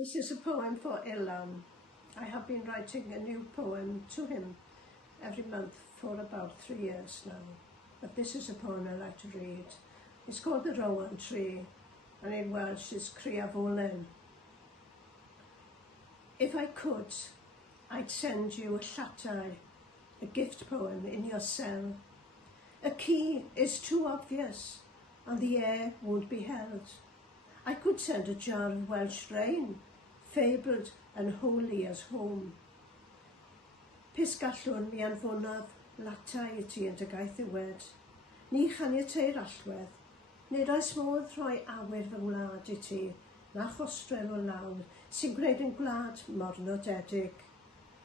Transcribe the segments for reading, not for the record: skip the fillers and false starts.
This is a poem for Ilhan. I have been writing a new poem to him every month for about 3 years now. But this is a poem I like to read. It's called The Rowan Tree, and in Welsh it's Griafolen. If I could, I'd send you a llatau, a gift poem in your cell. A key is too obvious, and the air won't be held. I could send a jar of Welsh rain, fabled and holy as home. Pys gallwn mi anfonaf latau I ti yn dy gaeth iwed. Ni chaniateu'r allwedd, nid oes modd rhoi awyr fy ngwlad I ti, na chostrel o lawn sy'n gwneud yn gwlad mor nodedig.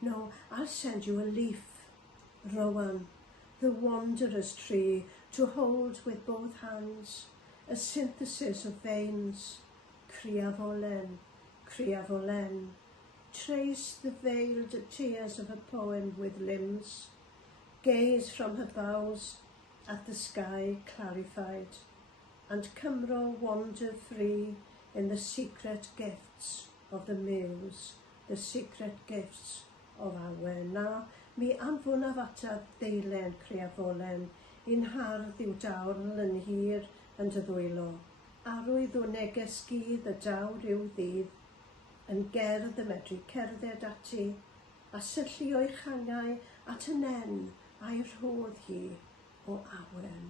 No, I'll send you a leaf, rowan, the wanderer's tree, to hold with both hands, a synthesis of veins, Griafolen, Griafolen. Trace the veiled tears of a poem with limbs, gaze from her boughs at the sky clarified, and Cymro wander free in the secret gifts of the muse, the secret gifts of awen. Na, mi anfonaf atab ddeilen Griafolen, un hardd yw dawl yn hir yn dy ddwylo. Arwydd o neges gydd y dawr yw ddydd, yn gerdd y medru cerdded ati, a syllu o'i changau at y nen a'i rhodd hi o awen.